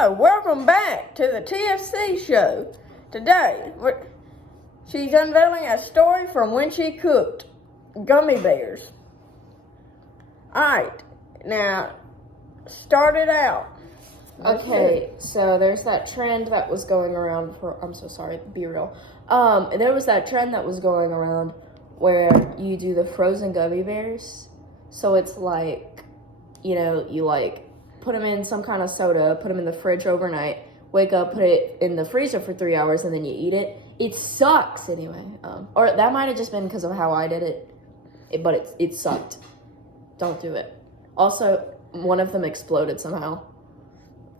Hello, welcome back to the TFC show. Today, she's unveiling a story from when she cooked gummy bears. Alright, now, start it out. Okay, so there's that trend that was going around I'm so sorry, be real. There was that trend that was going around where you do the frozen gummy bears. So it's like, you put them in some kind of soda, put them in the fridge overnight, wake up, put it in the freezer for 3 hours, and then you eat it. It sucks anyway. Or that might have just been because of how I did it, but it sucked. Don't do it. Also, one of them exploded somehow.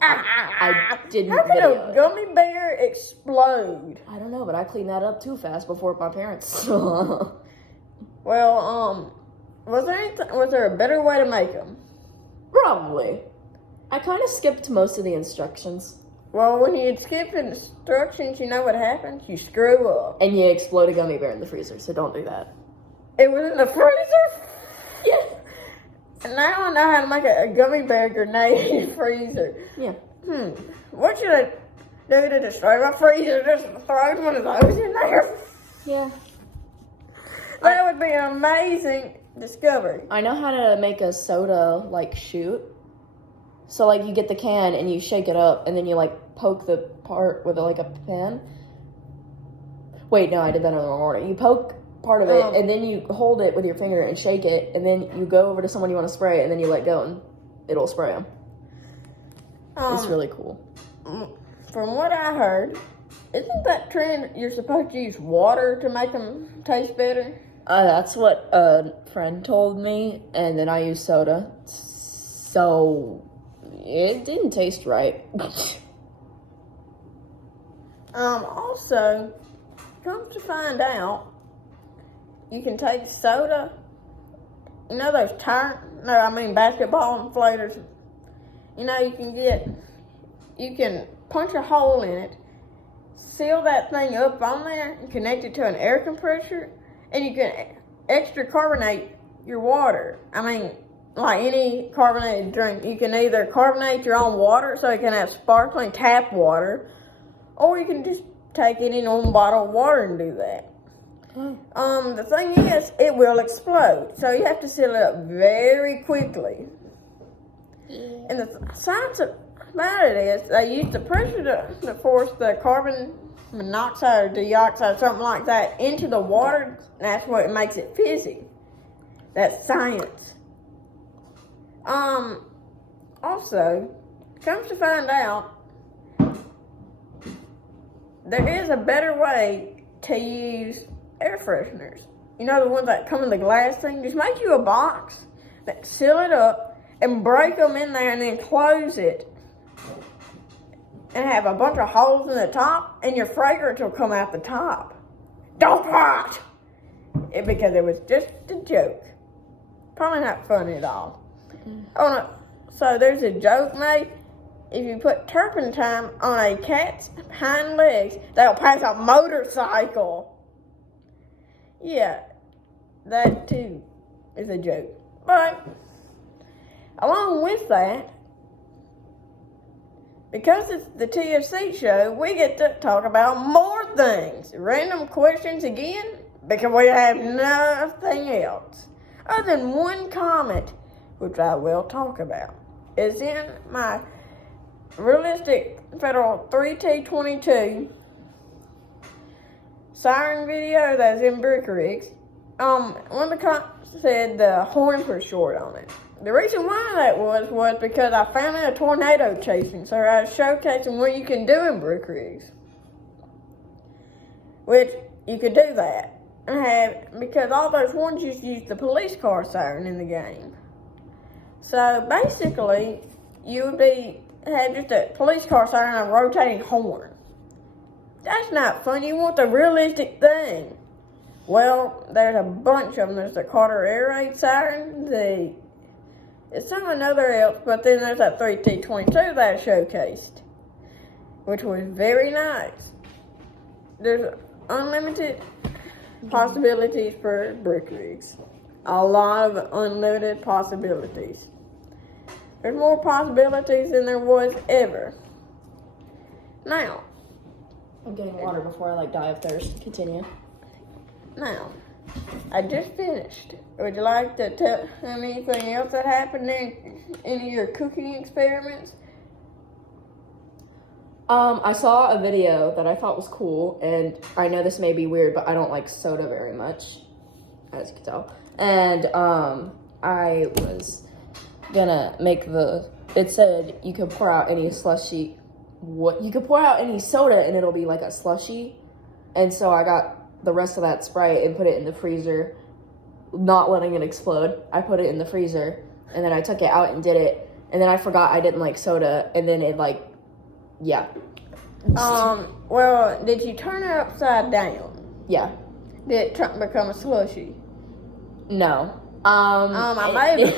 I didn't. How did a gummy bear explode? I don't know, but I cleaned that up too fast before my parents. Well, was there a better way to make them? Probably. I kind of skipped most of the instructions. Well, when you skip instructions, you know what happens? You screw up. And you explode a gummy bear in the freezer, so don't do that. It was in the freezer? Yeah. And now I know how to make a gummy bear grenade in the freezer. Yeah. What should I do to destroy my freezer? Just throw one of those in there? Yeah. That would be an amazing discovery. I know how to make a soda, shoot. So, you get the can and you shake it up and then you, poke the part with, a pen. Wait, no, I did that in the wrong order. You poke part of it and then you hold it with your finger and shake it and then you go over to someone you want to spray and then you let go and it'll spray them. It's really cool. From what I heard, isn't that trend you're supposed to use water to make them taste better? That's what a friend told me, and then I used soda. So it didn't taste right. Also, come to find out, you can take soda, you know those basketball inflators. You can punch a hole in it, seal that thing up on there, and connect it to an air compressor, and you can extra carbonate your water. Like any carbonated drink, you can either carbonate your own water so you can have sparkling tap water, or you can just take any normal bottle of water and do that. The thing is, it will explode, so you have to seal it up very quickly. And the science about it is they use the pressure to force the carbon monoxide or dioxide, something like that, into the water. And that's what makes it fizzy. That's science. Also, comes to find out, there is a better way to use air fresheners. You know, the ones that come in the glass thing? Just make you a box, seal it up, and break them in there and then close it. And have a bunch of holes in the top, and your fragrance will come out the top. Don't fart! Because it was just a joke. Probably not funny at all. Oh no. So there's a joke made. If you put turpentine on a cat's hind legs, they'll pass a motorcycle. Yeah, that too is a joke. But along with that, because it's the TFC show, we get to talk about more things. Random questions again, because we have nothing else. Other than one comment, which I will talk about, is in my realistic federal 3T22 siren video that's in Brick Rigs. One of the comments said the horns were short on it. The reason why that was because I found a tornado chasing, so I was showcasing what you can do in Brick Rigs. Which, you could do that. Because all those horns used to use the police car siren in the game. So, basically, you would have just a police car siren and a rotating horn. That's not fun. You want the realistic thing. Well, there's a bunch of them. There's the Carter Air Raid siren, it's something other else, but then there's that 3T22 that I showcased, which was very nice. There's unlimited possibilities for Brick Rigs. A lot of unlimited possibilities. There's more possibilities than there was ever. Now, I'm getting water before I die of thirst. Continue. now, I just finished. Would you like to tell me anything else that happened in any of your cooking experiments? I saw a video that I thought was cool, and I know this may be weird, but I don't like soda very much, as you can tell. And I was gonna make it said you could pour out any slushy, you could pour out any soda and it'll be like a slushy. And so I got the rest of that Sprite and put it in the freezer, not letting it explode. I put it in the freezer, and then I took it out and did it, and then I forgot I didn't like soda, and then it yeah. Well, did you turn it upside down? Yeah. Did it become a slushy? No. I made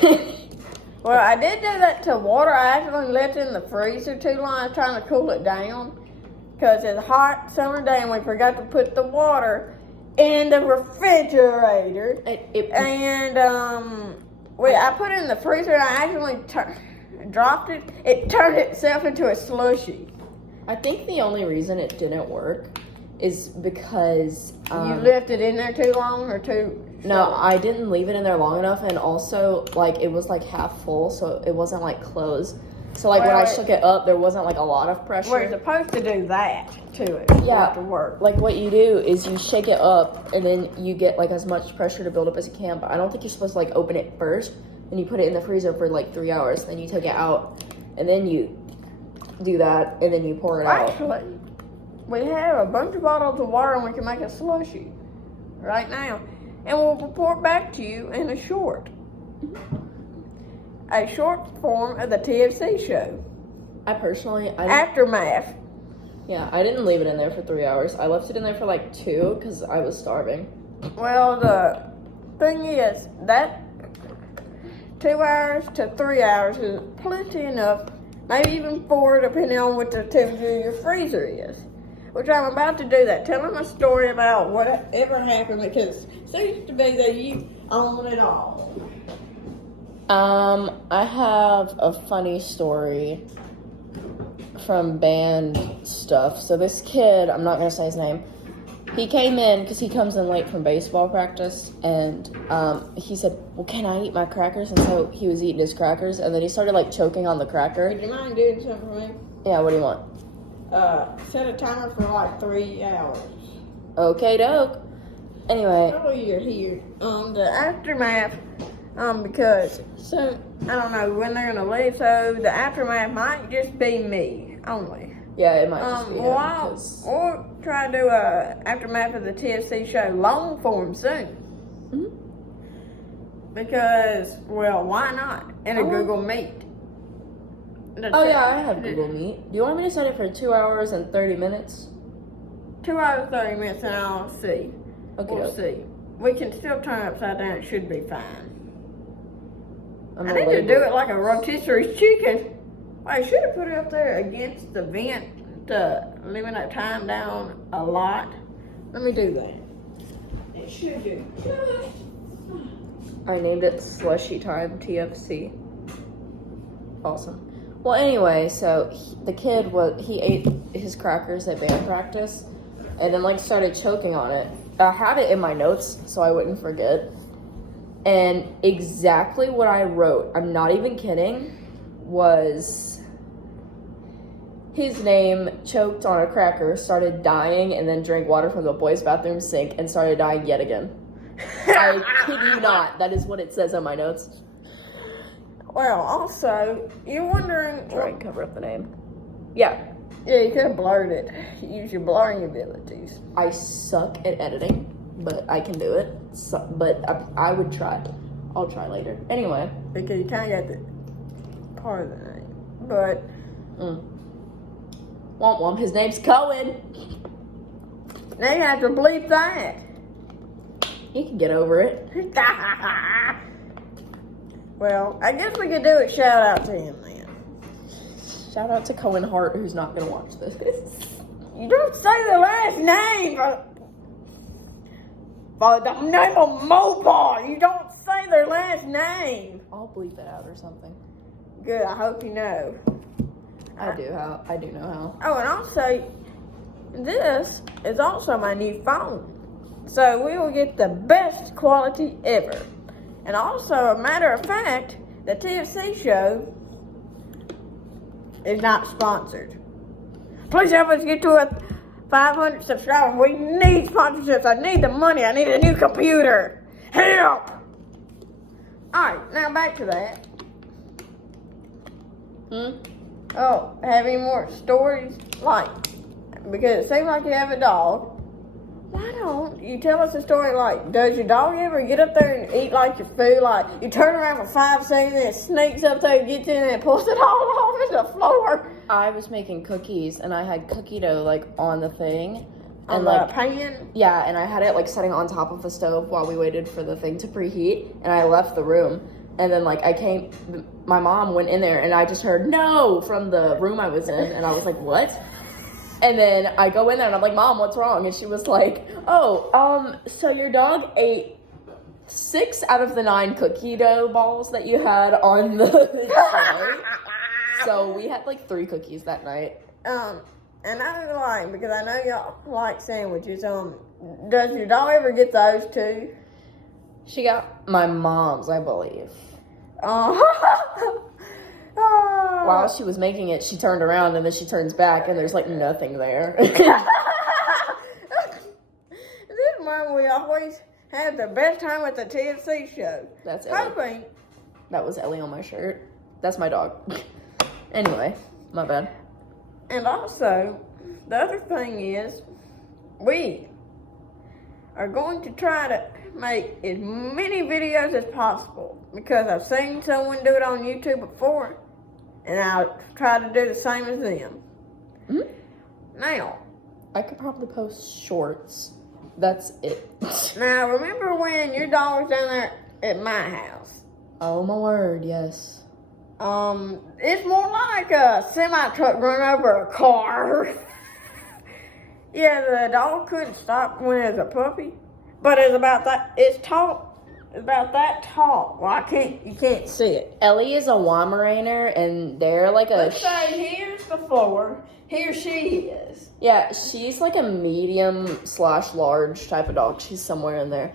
Well, I did do that to water. I actually left it in the freezer too long. I was trying to cool it down. Because it's a hot summer day and we forgot to put the water in the refrigerator. I put it in the freezer and I actually dropped it. It turned itself into a slushy. I think the only reason it didn't work is because you left it in there too long or too. No, I didn't leave it in there long enough, and also it was half full, so it wasn't closed. So when I shook it up, there wasn't a lot of pressure. We're supposed to do that to it. Yeah, to work. What you do is you shake it up, and then you get as much pressure to build up as you can. But I don't think you're supposed to open it first, and you put it in the freezer for 3 hours. Then you take it out, and then you do that, and then you pour it out. Actually, we have a bunch of bottles of water, and we can make a slushy right now, and we'll report back to you in a short form of the TFC show. Aftermath. Yeah, I didn't leave it in there for 3 hours. I left it in there for 2 because I was starving. Well, the thing is that 2 hours to 3 hours is plenty enough, maybe even 4, depending on what the temperature of your freezer is. Which I'm about to do that. Tell them a story about whatever happened, because it seems to be that you own it all. I have a funny story from band stuff. So this kid, I'm not going to say his name, he came in because he comes in late from baseball practice, and he said, well, can I eat my crackers? And so he was eating his crackers, and then he started choking on the cracker. Would you mind doing something for me? Yeah, what do you want? Set a timer for 3 hours. Okay, doke. Anyway. Oh, you're here. The aftermath, because I don't know when they're gonna leave, so the aftermath might just be me only. Yeah, it might just be him. We'll try to do a aftermath of the TFC show long form soon. Mm-hmm. Because, well, why not? In a Google Meet. Yeah, I have Google Meet. Do you want me to set it for 2 hours and 30 minutes? 2 hours, 30 minutes, and I'll see. Okay. We'll see. We can still turn it upside down. It should be fine. I need to do it like a rotisserie chicken. Well, I should have put it up there against the vent to limit that time down a lot. Let me do that. It should do. I named it Slushy Time TFC. Awesome. Well, anyway, so the kid he ate his crackers at band practice, and then started choking on it. I have it in my notes so I wouldn't forget. And exactly what I wrote, I'm not even kidding, was his name, choked on a cracker, started dying, and then drank water from the boys' bathroom sink and started dying yet again. I kid you not. That is what it says in my notes. Well, also, you're wondering... Try and cover up the name. Yeah. Yeah, you could have blurred it. Use your blurring abilities. I suck at editing, but I can do it. But I would try. I'll try later. Anyway. Because you kind of got the part of the name. But... Womp womp, his name's Cohen. Now you have to bleep that. He can get over it. Well, I guess we could do a shout out to him then. Shout out to Cohen Hart, who's not going to watch this. You don't say the last name. By the name of Mobile, you don't say their last name. I'll bleep it out or something. Good, I hope you know. I do know how. Oh, and also, this is also my new phone. So we will get the best quality ever. And also, a matter of fact, the TFC show is not sponsored. Please help us get to 500 subscribers. We need sponsorships. I need the money. I need a new computer. Help! Alright, now back to that. Oh, have any more stories? Like, because it seems like you have a dog. Why don't you tell us a story like, does your dog ever get up there and eat like your food? Like, you turn around for 5 seconds and it sneaks up there and gets in and pulls it all off the floor. I was making cookies and I had cookie dough like on the thing. On And the pan? Yeah, and I had it like setting on top of the stove while we waited for the thing to preheat, and I left the room. And then like my mom went in there and I just heard no from the room I was in, and I was like, what? And then I go in there and I'm like, Mom, what's wrong? And she was like, so your dog ate 6 out of the 9 cookie dough balls that you had on the tray. So we had like 3 cookies that night. And I was lying because I know y'all like sandwiches. Does your dog ever get those too? She got my mom's, I believe. While she was making it, she turned around and then she turns back and there's like nothing there. This is why we always have the best time at the TFC show. That's Ellie. Hoping. That was Ellie on my shirt. That's my dog. Anyway, my bad. And also, the other thing is, we are going to try to make as many videos as possible because I've seen someone do it on YouTube before, and I'll try to do the same as them. Now, I could probably post shorts. That's it. Now, remember when your dog was down there at my house? Oh my word, yes. It's more like a semi-truck run over a car. Yeah, the dog couldn't stop when it was a puppy, but it's about that. It's tall. It's about that tall. Well, you can't see it. Ellie is a Weimaraner, and they're like a. Let's say here's the floor. Here she is. Yeah, she's like a medium/large type of dog. She's somewhere in there.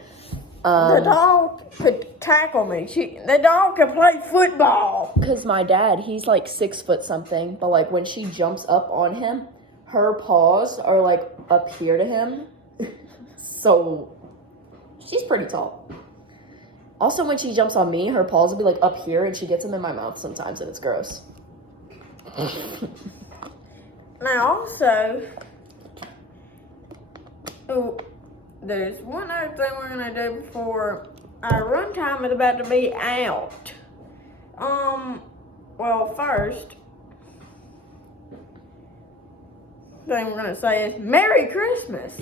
The dog could tackle me. The dog could play football. Because my dad, he's like 6 foot something, but like when she jumps up on him, her paws are like up here to him. So she's pretty tall. Also, when she jumps on me, her paws will be like up here and she gets them in my mouth sometimes and it's gross. Now also, there's one other thing we're going to do before our run time is about to be out. Well, first thing we're going to say is Merry Christmas.